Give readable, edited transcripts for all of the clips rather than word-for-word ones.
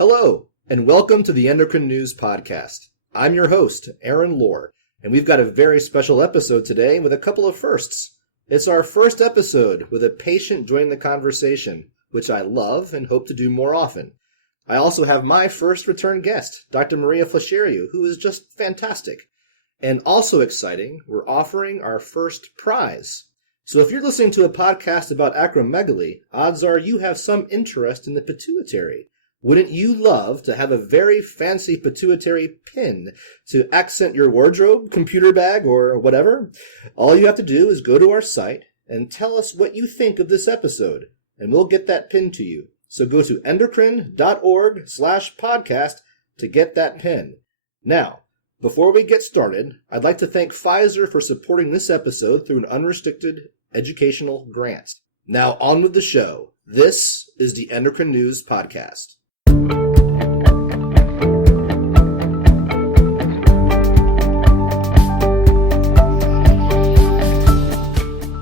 Hello, and welcome to the Endocrine News Podcast. I'm your host, Aaron Lohr, and we've got a very special episode today with a couple of firsts. It's our first episode with a patient joining the conversation, which I love and hope to do more often. I also have my first return guest, Dr. Maria Flecherio, who is just fantastic. And also exciting, we're offering our first prize. So if you're listening to a podcast about acromegaly, odds are you have some interest in the pituitary. Wouldn't you love to have a very fancy pituitary pin to accent your wardrobe, computer bag, or whatever? All you have to do is go to our site and tell us what you think of this episode, and we'll get that pin to you. So go to endocrine.org/podcast to get that pin. Now, before we get started, I'd like to thank Pfizer for supporting this episode through an unrestricted educational grant. Now on with the show. This is the Endocrine News Podcast.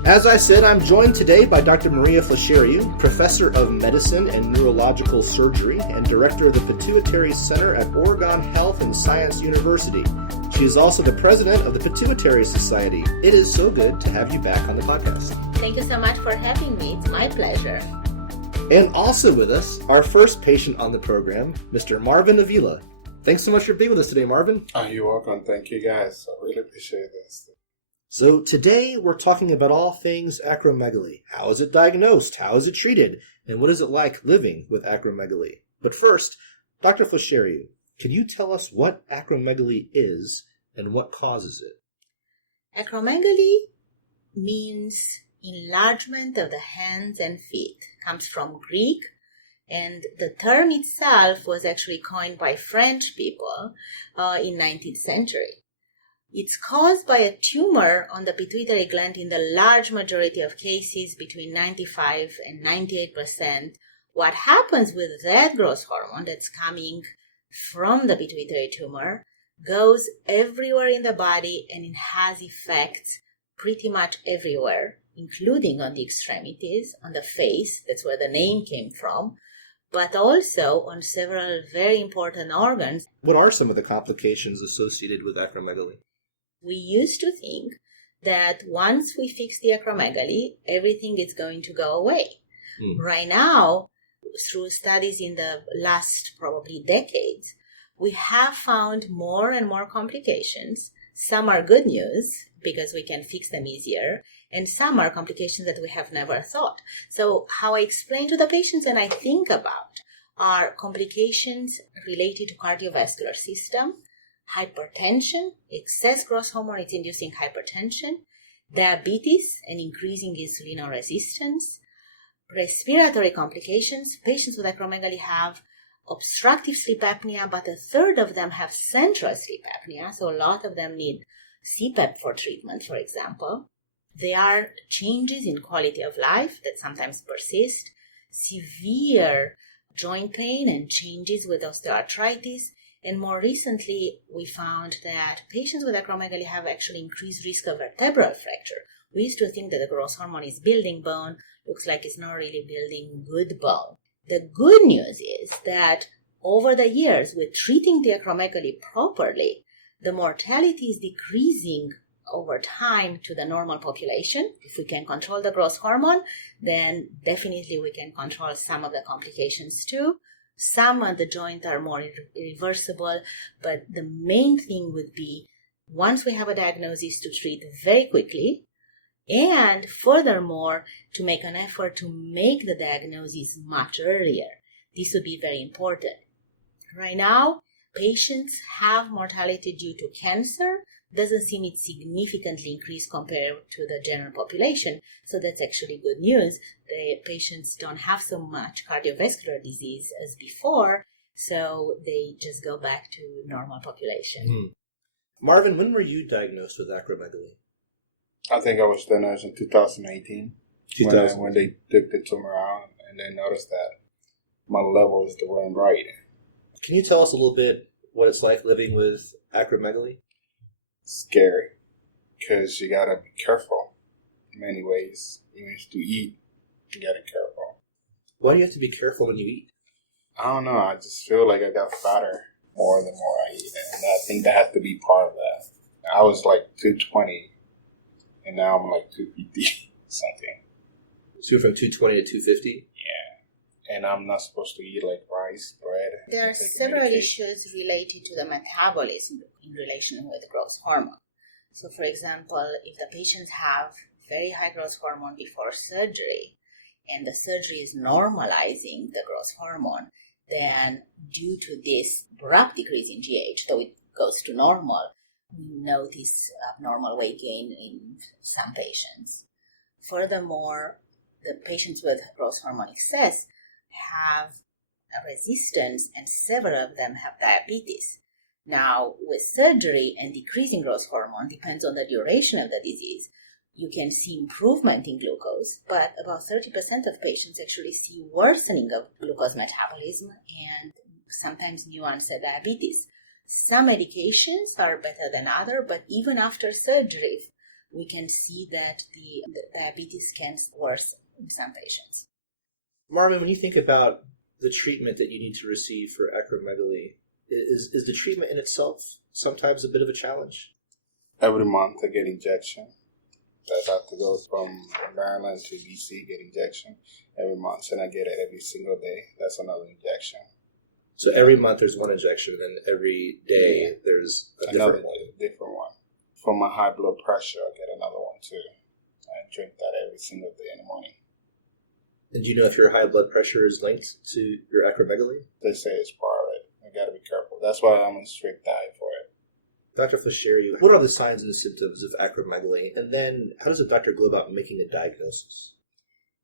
As I said, I'm joined today by Dr. Maria Flecherio, Professor of Medicine and Neurological Surgery and Director of the Pituitary Center at Oregon Health and Science University. She is also the President of the Pituitary Society. It is so good to have you back on the podcast. Thank you so much for having me. It's my pleasure. And also with us, our first patient on the program, Mr. Marvin Avila. Thanks so much for being with us today, Marvin. You're welcome. Thank you, guys. I really appreciate this. So today we're talking about all things acromegaly. How is it diagnosed? How is it treated? And what is it like living with acromegaly? But first, Dr. Flecherio, can you tell us what acromegaly is and what causes it? Acromegaly means enlargement of the hands and feet. It comes from Greek, and the term itself was actually coined by French people in 19th century. It's caused by a tumor on the pituitary gland in the large majority of cases, between 95 and 98%. What happens with that growth hormone that's coming from the pituitary tumor goes everywhere in the body, and it has effects pretty much everywhere, including on the extremities, on the face, that's where the name came from, but also on several very important organs. What are some of the complications associated with acromegaly? We used to think that once we fix the acromegaly, everything is going to go away. Right now, through studies in the last probably decades, we have found more and more complications. Some are good news because we can fix them easier, and some are complications that we have never thought. So how I explain to the patients and I think about are complications related to cardiovascular system, hypertension, excess growth hormone is inducing hypertension, diabetes and increasing insulin resistance, respiratory complications. Patients with acromegaly have obstructive sleep apnea, but a third of them have central sleep apnea, so a lot of them need CPAP for treatment, for example. There are changes in quality of life that sometimes persist, severe joint pain and changes with osteoarthritis. And more recently, we found that patients with acromegaly have actually increased risk of vertebral fracture. We used to think that the growth hormone is building bone. Looks like it's not really building good bone. The good news is that over the years, with treating the acromegaly properly, the mortality is decreasing over time to the normal population. If we can control the growth hormone, then definitely we can control some of the complications too. Some of the joints are more irreversible, but the main thing would be, once we have a diagnosis, to treat very quickly, and furthermore, to make an effort to make the diagnosis much earlier. This would be very important. Right now, patients have mortality due to cancer. Doesn't seem it significantly increased compared to the general population. So that's actually good news. The patients don't have so much cardiovascular disease as before, so they just go back to normal population. Marvin, when were you diagnosed with acromegaly? I think I was diagnosed in 2018 when they took the tumor out, and they noticed that my levels weren't right. Can you tell us a little bit what it's like living with acromegaly? Scary, because you gotta be careful in many ways. Even to eat, you gotta be careful. Why do you have to be careful when you eat? I don't know. I just feel like I got fatter more the more I eat. And I think that has to be part of that. I was like 220, and now I'm like 250 something. So you're from 220 to 250? Yeah. And I'm not supposed to eat like rice, bread. There are several issues related to the metabolism in relation with growth hormone. So, for example, if the patients have very high growth hormone before surgery, and the surgery is normalizing the growth hormone, then due to this abrupt decrease in GH, though it goes to normal, we notice abnormal weight gain in some patients. Furthermore, the patients with growth hormone excess have a resistance, and several of them have diabetes. Now, with surgery and decreasing growth hormone, depends on the duration of the disease, you can see improvement in glucose, but about 30% of patients actually see worsening of glucose metabolism and sometimes new onset diabetes. Some medications are better than others, but even after surgery, we can see that the diabetes can worsen in some patients. Marvin, when you think about the treatment that you need to receive for acromegaly, is the treatment in itself sometimes a bit of a challenge? Every month I get injection. I have to go from Maryland to DC, get injection every month, and I get it every single day. That's another injection. So every month there's one injection, and every day there's another different one. For my high blood pressure, I get another one too. I drink that every single day in the morning. And do you know if your high blood pressure is linked to your acromegaly? They say it's part of it. I got to be careful. That's why I'm on a strict diet for it. Dr. Flescheri, what are the signs and symptoms of acromegaly? And then how does a doctor go about making a diagnosis?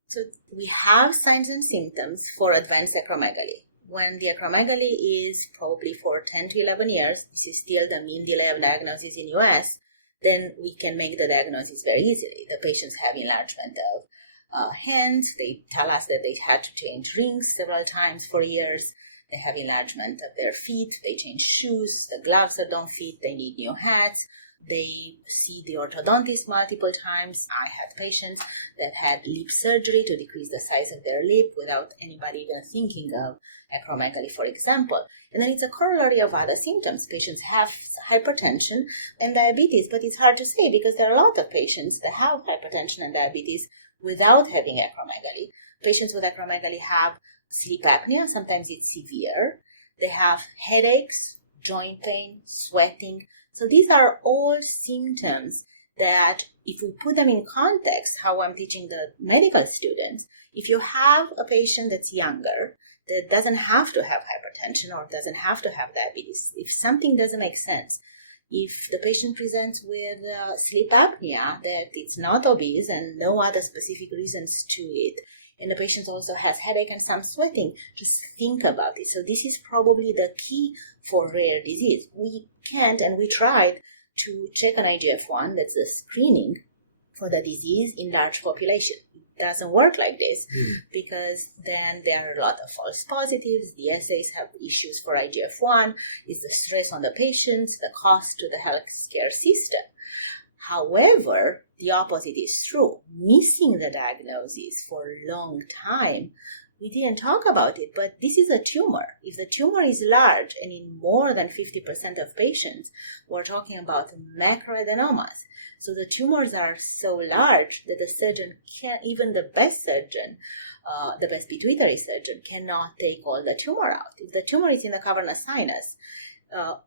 So we have signs and symptoms for advanced acromegaly. When the acromegaly is probably for 10 to 11 years, this is still the mean delay of diagnosis in US, then we can make the diagnosis very easily. The patients have enlargement of hands. They tell us that they had to change rings several times for years. They have enlargement of their feet. They change shoes. The gloves that don't fit. They need new hats. They see the orthodontist multiple times. I had patients that had lip surgery to decrease the size of their lip without anybody even thinking of acromegaly, for example. And then it's a corollary of other symptoms. Patients have hypertension and diabetes, but it's hard to say because there are a lot of patients that have hypertension and diabetes without having acromegaly. Patients with acromegaly have sleep apnea. Sometimes it's severe. They have headaches, joint pain, sweating. So these are all symptoms that if we put them in context, how I'm teaching the medical students, if you have a patient that's younger, that doesn't have to have hypertension or doesn't have to have diabetes, if something doesn't make sense, if the patient presents with sleep apnea, that it's not obese and no other specific reasons to it, and the patient also has headache and some sweating, just think about it. So this is probably the key for rare disease. We can't, and we tried to check an IGF-1, that's the screening for the disease in large population. It doesn't work like this because then there are a lot of false positives. The assays have issues for IGF-1. It's the stress on the patients, the cost to the healthcare system. However, the opposite is true. Missing the diagnosis for a long time, we didn't talk about it, but this is a tumor. If the tumor is large, and in more than 50% of patients, we're talking about macroadenomas. So the tumors are so large that the surgeon can't, even the best surgeon, the best pituitary surgeon, cannot take all the tumor out. If the tumor is in the cavernous sinus,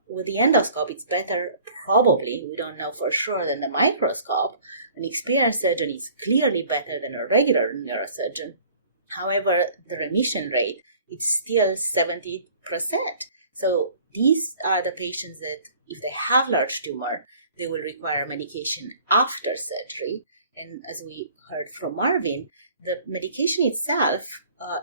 with the endoscope, it's better, probably, we don't know for sure, than the microscope. An experienced surgeon is clearly better than a regular neurosurgeon. However, the remission rate, it's still 70%. So these are the patients that, if they have large tumor, they will require medication after surgery. And as we heard from Marvin, the medication itself,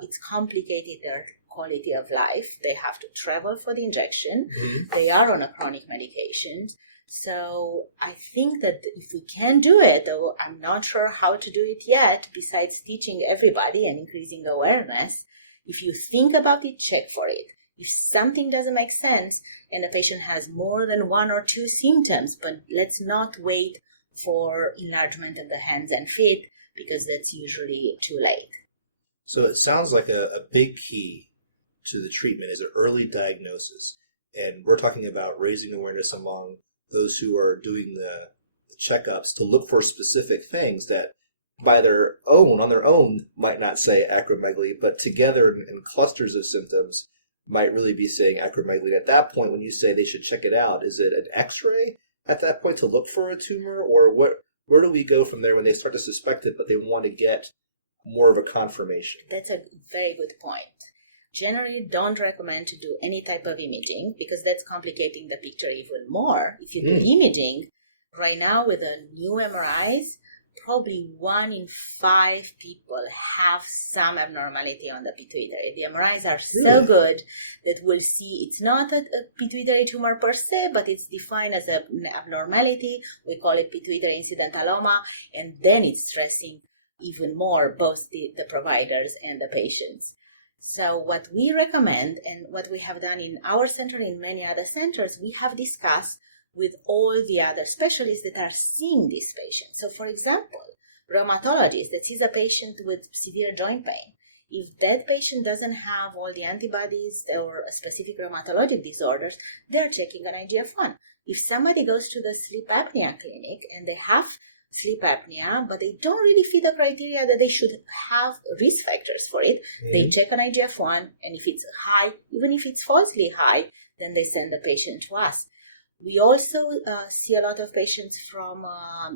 it's complicated their quality of life. They have to travel for the injection. They are on a chronic medication. So I think that if we can do it, though I'm not sure how to do it yet, besides teaching everybody and increasing awareness, if you think about it, check for it. If something doesn't make sense and the patient has more than one or two symptoms, but let's not wait for enlargement of the hands and feet because that's usually too late. So it sounds like a big key to the treatment is an early diagnosis. And we're talking about raising awareness among those who are doing the checkups to look for specific things that on their own, might not say acromegaly, but together in clusters of symptoms might really be saying acromegaly. And at that point, when you say they should check it out, is it an X-ray at that point to look for a tumor, or where do we go from there when they start to suspect it, but they want to get more of a confirmation? That's a very good point. Generally, don't recommend to do any type of imaging because that's complicating the picture even more. If you do imaging, right now with the new MRIs, probably 1 in 5 people have some abnormality on the pituitary. The MRIs are so good that we'll see it's not a pituitary tumor per se, but it's defined as an abnormality. We call it pituitary incidentaloma, and then it's stressing even more both the providers and the patients. So what we recommend and what we have done in our center and in many other centers, we have discussed with all the other specialists that are seeing these patients. So for example, rheumatologist that sees a patient with severe joint pain, if that patient doesn't have all the antibodies or a specific rheumatologic disorders, they're checking an IGF-1. If somebody goes to the sleep apnea clinic and they have sleep apnea, but they don't really fit the criteria that they should have risk factors for it, they check an IGF-1, and if it's high, even if it's falsely high, then they send the patient to us. We also see a lot of patients from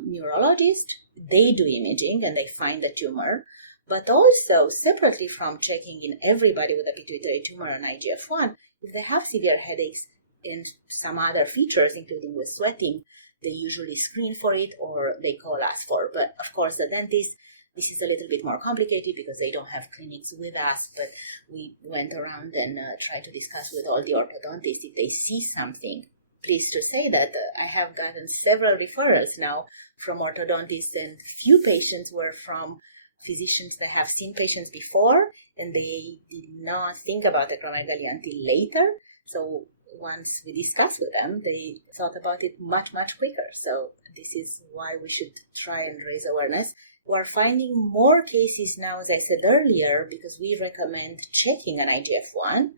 neurologists. They do imaging and they find the tumor, but also separately from checking in everybody with a pituitary tumor and IGF-1, if they have severe headaches and some other features, including with sweating, they usually screen for it or they call us for. But of course, the dentist, this is a little bit more complicated because they don't have clinics with us, but we went around and tried to discuss with all the orthodontists if they see something. Pleased to say that I have gotten several referrals now from orthodontists, and few patients were from physicians that have seen patients before and they did not think about acromegaly until later. So once we discussed with them, they thought about it much, much quicker. So this is why we should try and raise awareness. We're finding more cases now, as I said earlier, because we recommend checking an IGF-1.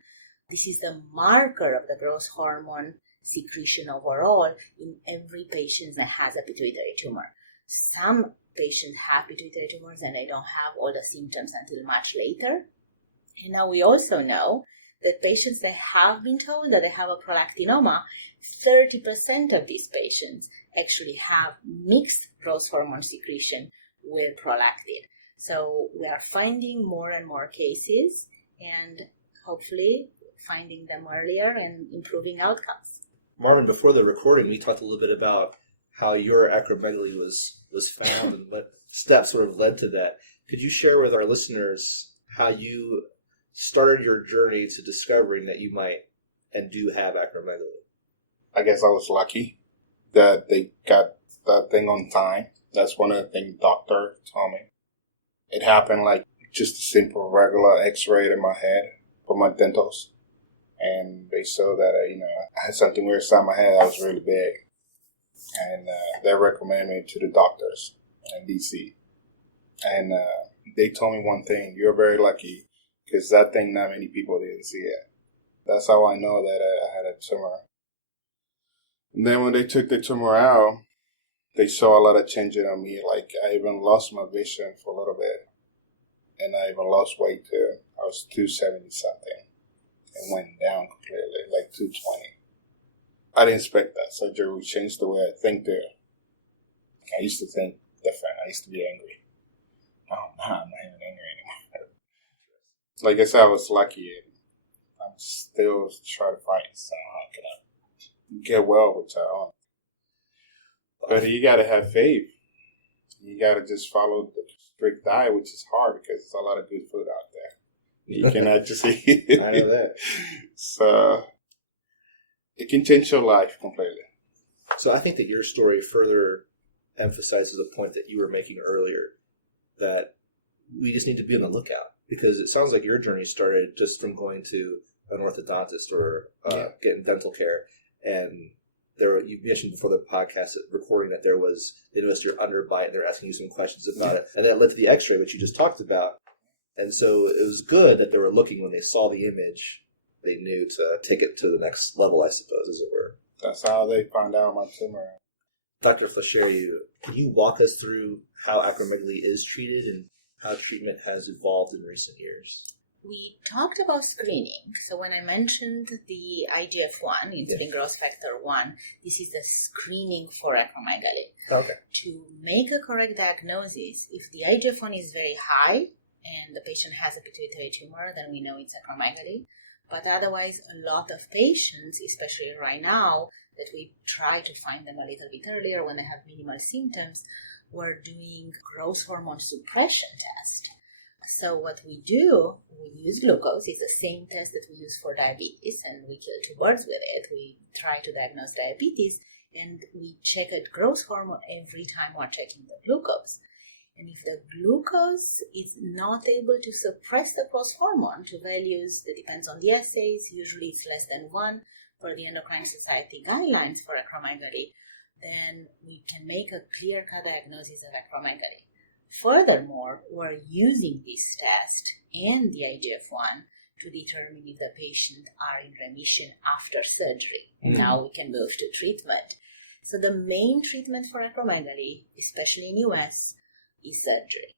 This is the marker of the growth hormone secretion overall in every patient that has a pituitary tumor. Some patients have pituitary tumors and they don't have all the symptoms until much later. And now we also know that patients that have been told that they have a prolactinoma, 30% of these patients actually have mixed growth hormone secretion with prolactin. So we are finding more and more cases and hopefully finding them earlier and improving outcomes. Marvin, before the recording, we talked a little bit about how your acromegaly was found and what steps sort of led to that. Could you share with our listeners how you started your journey to discovering that you might and do have acromegaly? I guess I was lucky that they got that thing on time. That's one of the things the doctor told me. It happened like just a simple regular x-ray in my head for my dentals. And they saw that, I had something weird inside my head that was really big. And they recommended me to the doctors in D.C. And they told me one thing: you're very lucky because that thing, not many people didn't see it. That's how I know that I had a tumor. And then when they took the tumor out, they saw a lot of changing on me. Like, I even lost my vision for a little bit. And I even lost weight too. I was 270 something. And went down completely, like 220. I didn't expect that. Surgery would change the way I think there. I used to think different. I used to be angry. Oh, no, I'm not even angry anymore. Like I said, I was lucky. I'm still trying to fight. So how can I get well with y'all? But you got to have faith. You got to just follow the strict diet, which is hard because there's a lot of good food out there. You cannot just eat it. I know that. So it can change your life completely. So I think that your story further emphasizes a point that you were making earlier, that we just need to be on the lookout, because it sounds like your journey started just from going to an orthodontist or getting dental care. And you mentioned before the podcast recording that they noticed your underbite and they're asking you some questions about it. And that led to the x-ray, which you just talked about. And so it was good that they were looking when they saw the image, they knew to take it to the next level, I suppose, as it were. That's how they found out my tumor. Dr. Flechery, can you walk us through how acromegaly is treated and how treatment has evolved in recent years? We talked about screening. So when I mentioned the IGF-1, insulin growth factor 1, this is the screening for acromegaly. Okay. To make a correct diagnosis, if the IGF-1 is very high and the patient has a pituitary tumor, then we know it's acromegaly. But otherwise, a lot of patients, especially right now, that we try to find them a little bit earlier when they have minimal symptoms, we're doing growth hormone suppression test. So what we do, we use glucose. It's the same test that we use for diabetes, and we kill two birds with it. We try to diagnose diabetes, and we check a growth hormone every time we're checking the glucose. And if the glucose is not able to suppress the growth hormone to values that depends on the assays, usually it's less than 1 for the Endocrine Society guidelines for acromegaly, then we can make a clear-cut diagnosis of acromegaly. Furthermore, we're using this test and the IGF-1 to determine if the patient are in remission after surgery. And now we can move to treatment. So the main treatment for acromegaly, especially in US, is surgery.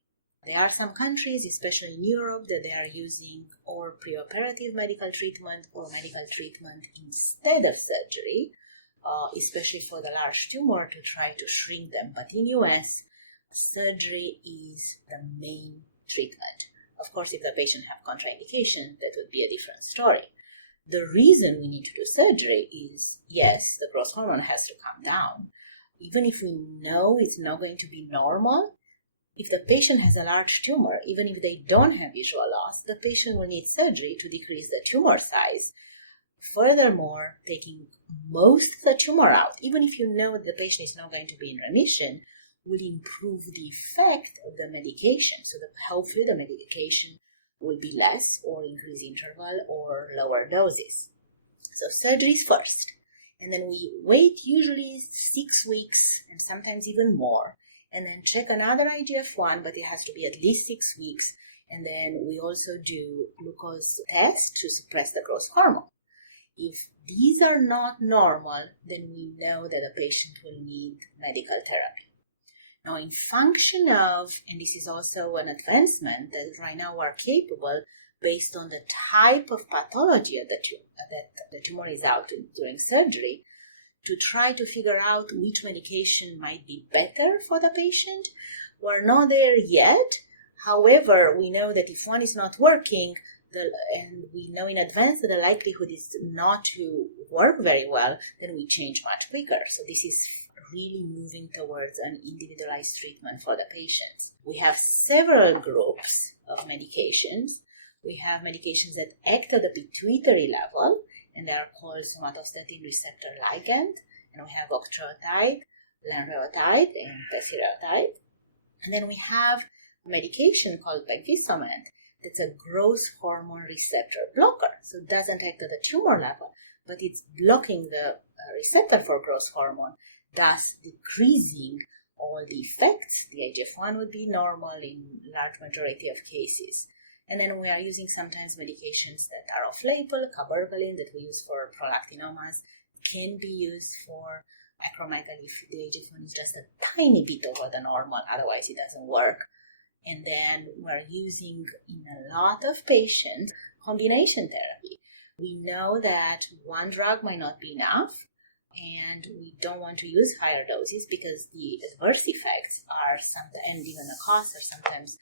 There are some countries, especially in Europe, that they are using or preoperative medical treatment or medical treatment instead of surgery, especially for the large tumor to try to shrink them. But in US, surgery is the main treatment. Of course, if the patient have contraindication, that would be a different story. The reason we need to do surgery is, yes, the growth hormone has to come down. Even if we know it's not going to be normal, if the patient has a large tumor, even if they don't have visual loss, the patient will need surgery to decrease the tumor size. Furthermore, taking most of the tumor out, even if you know that the patient is not going to be in remission, will improve the effect of the medication. So hopefully the medication will be less or increase interval or lower doses. So surgery is first. And then we wait usually 6 weeks and sometimes even more. And then check another IGF-1, but it has to be at least 6 weeks. And then we also do glucose test to suppress the growth hormone. If these are not normal, then we know that the patient will need medical therapy. Now, in function of, and this is also an advancement that right now we're capable, based on the type of pathology that the tumor is out during surgery, to try to figure out which medication might be better for the patient. We're not there yet. However, we know that if one is not working, and we know in advance that the likelihood is not to work very well, then we change much quicker. So this is really moving towards an individualized treatment for the patients. We have several groups of medications. We have medications that act at the pituitary level, and they are called somatostatin receptor ligand. And we have octreotide, lanreotide, and pasireotide. And then we have a medication called pegvisomant that's a growth hormone receptor blocker. So it doesn't act at the tumor level, but it's blocking the receptor for growth hormone, thus decreasing all the effects. The IGF-1 would be normal in large majority of cases. And then we are using sometimes medications that are off-label. Cabergoline that we use for prolactinomas can be used for acromegaly if the IGF-1 is just a tiny bit over the normal, otherwise it doesn't work. And then we're using in a lot of patients combination therapy. We know that one drug might not be enough, and we don't want to use higher doses because the adverse effects are sometimes, and even the costs are sometimes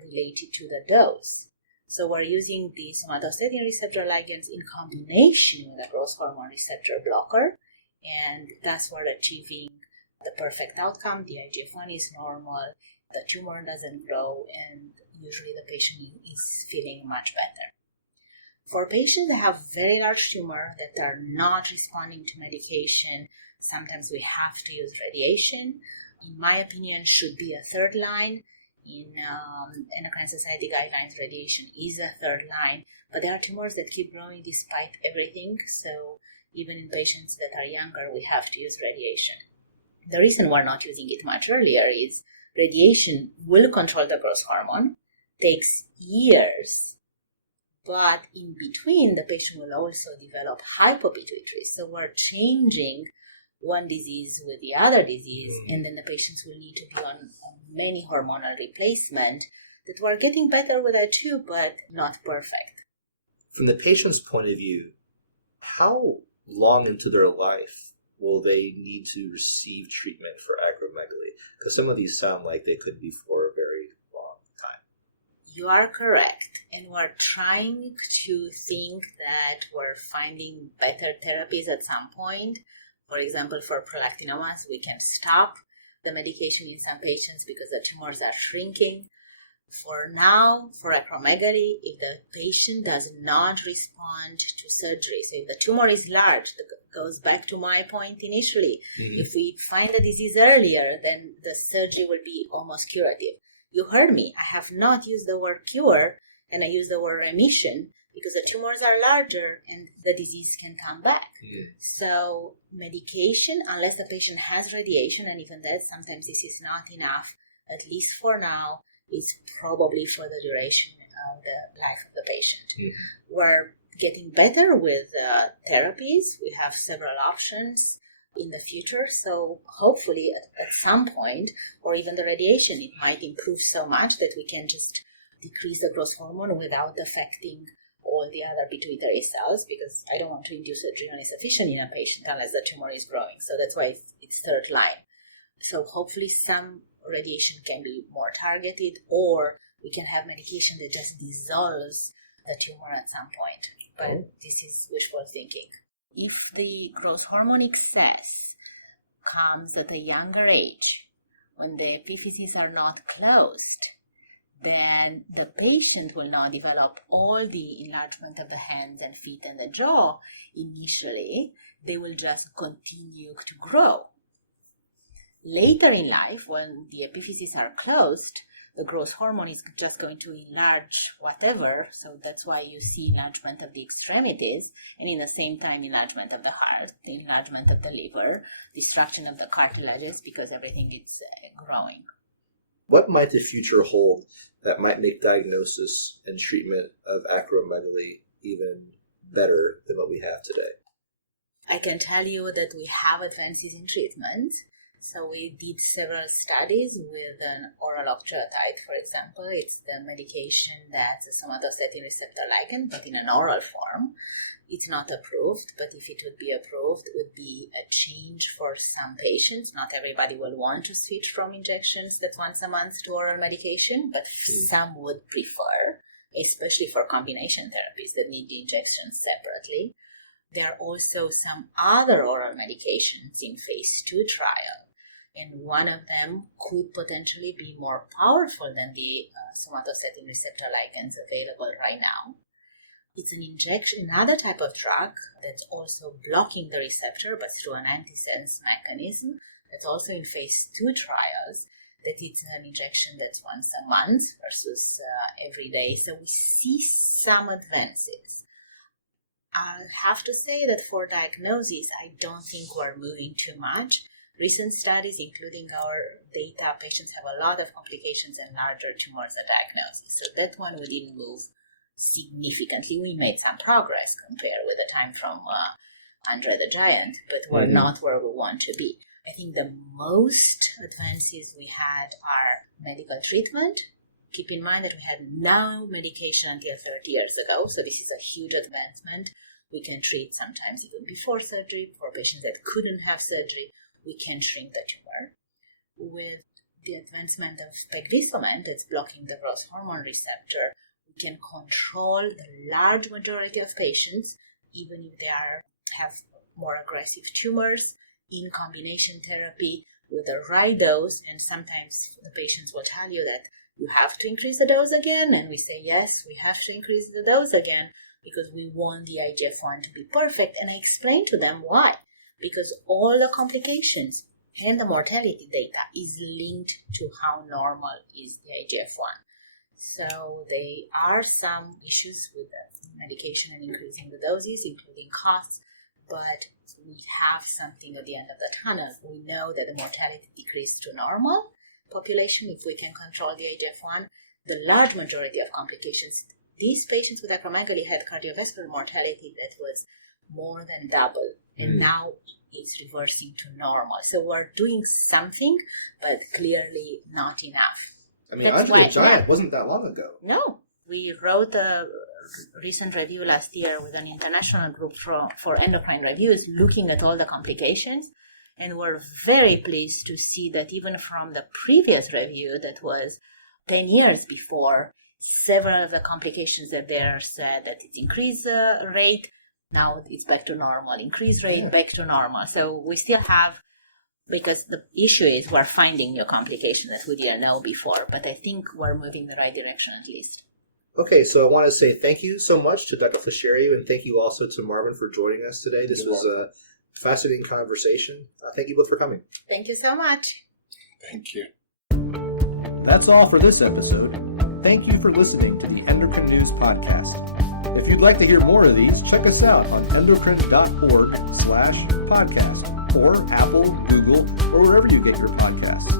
related to the dose. So we're using the somatostatin receptor ligands in combination with a growth hormone receptor blocker, and that's what achieving the perfect outcome. The IGF-1 is normal, the tumor doesn't grow, and usually the patient is feeling much better. For patients that have very large tumor that are not responding to medication, sometimes we have to use radiation. In my opinion, should be a third line. In Endocrine Society guidelines, radiation is a third line, but there are tumors that keep growing despite everything, so even in patients that are younger, we have to use radiation. The reason we're not using it much earlier is radiation will control the growth hormone, takes years. But in between, the patient will also develop hypopituitary. So we're changing one disease with the other disease, and then the patients will need to be on many hormonal replacement that we're getting better with that too, but not perfect. From the patient's point of view, how long into their life will they need to receive treatment for acromegaly? Because some of these sound like they could be for a very long time. You are correct. And we're trying to think that we're finding better therapies at some point. For example, for prolactinomas, we can stop the medication in some patients because the tumors are shrinking. For now, for acromegaly, if the patient does not respond to surgery, so if the tumor is large, that goes back to my point initially. If we find the disease earlier, then the surgery will be almost curative. You heard me. I have not used the word cure, and I use the word remission because the tumors are larger and the disease can come back. So medication, unless the patient has radiation, and even that, sometimes this is not enough, at least for now, is probably for the duration of the life of the patient. We're getting better with therapies. We have several options in the future. So hopefully at some point, or even the radiation, it might improve so much that we can just decrease the growth hormone without affecting all the other pituitary cells, because I don't want to induce adrenal insufficiency in a patient unless the tumor is growing. So that's why it's third line. So hopefully some radiation can be more targeted, or we can have medication that just dissolves the tumor at some point. But this is wishful thinking. If the growth hormone excess comes at a younger age, when the epiphyses are not closed, then the patient will not develop all the enlargement of the hands and feet and the jaw initially. They will just continue to grow. Later in life, when the epiphyses are closed, the growth hormone is just going to enlarge whatever. So that's why you see enlargement of the extremities, and in the same time enlargement of the heart, the enlargement of the liver, destruction of the cartilages, because everything is growing. What might the future hold that might make diagnosis and treatment of acromegaly even better than what we have today? I can tell you that we have advances in treatment. So we did several studies with an oral octreotide, for example. It's the medication that's a somatostatin receptor ligand, but in an oral form. It's not approved, but if it would be approved, it would be a change for some patients. Not everybody will want to switch from injections that's once a month to oral medication, but some would prefer, especially for combination therapies that need the injections separately. There are also some other oral medications in phase 2 trial, and one of them could potentially be more powerful than the somatostatin receptor ligands available right now. It's an injection, another type of drug that's also blocking the receptor, but through an antisense mechanism. That's also in phase 2 trials, that it's an injection that's once a month versus every day. So we see some advances. I have to say that for diagnosis, I don't think we're moving too much. Recent studies, including our data, patients have a lot of complications and larger tumors at diagnosis. So that one we didn't move significantly. We made some progress compared with the time from Andre the Giant, but we're not where we want to be. I think the most advances we had are medical treatment. Keep in mind that we had no medication until 30 years ago, so this is a huge advancement. We can treat sometimes even before surgery. For patients that couldn't have surgery, we can shrink the tumor. With the advancement of pegvisomant, that's blocking the growth hormone receptor, we can control the large majority of patients, even if they have more aggressive tumors, in combination therapy with the right dose. And sometimes the patients will tell you that you have to increase the dose again, and we say, yes, we have to increase the dose again because we want the IGF-1 to be perfect. And I explain to them why. Because all the complications and the mortality data is linked to how normal is the IGF-1. So there are some issues with the medication and increasing the doses, including costs, but we have something at the end of the tunnel. We know that the mortality decreased to normal population if we can control the IGF-1, the large majority of complications, these patients with acromegaly had cardiovascular mortality that was more than double, and now it's reversing to normal. So we're doing something, but clearly not enough. I mean, Andre the Giant wasn't that long ago. No. We wrote a recent review last year with an international group for endocrine reviews looking at all the complications, and we're very pleased to see that even from the previous review that was 10 years before, several of the complications that there said that it increased rate, now it's back to normal, increased rate, back to normal. So we still have, because the issue is we're finding new complications that we didn't know before, but I think we're moving in the right direction at least. Okay, so I want to say thank you so much to Dr. Flechario, and thank you also to Marvin for joining us today. This was a fascinating conversation. Thank you both for coming. Thank you so much. Thank you. That's all for this episode. Thank you for listening to the Endocrine News Podcast. If you'd like to hear more of these, check us out on endocrine.org/podcast or Apple, Google, or wherever you get your podcasts.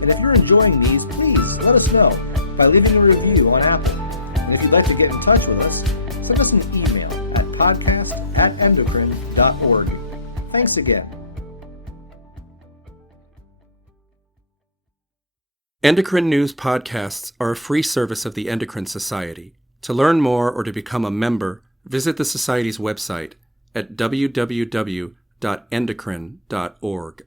And if you're enjoying these, please let us know by leaving a review on Apple. And if you'd like to get in touch with us, send us an email at podcast@endocrine.org. Thanks again. Endocrine News Podcasts are a free service of the Endocrine Society. To learn more or to become a member, visit the Society's website at www.endocrine.org.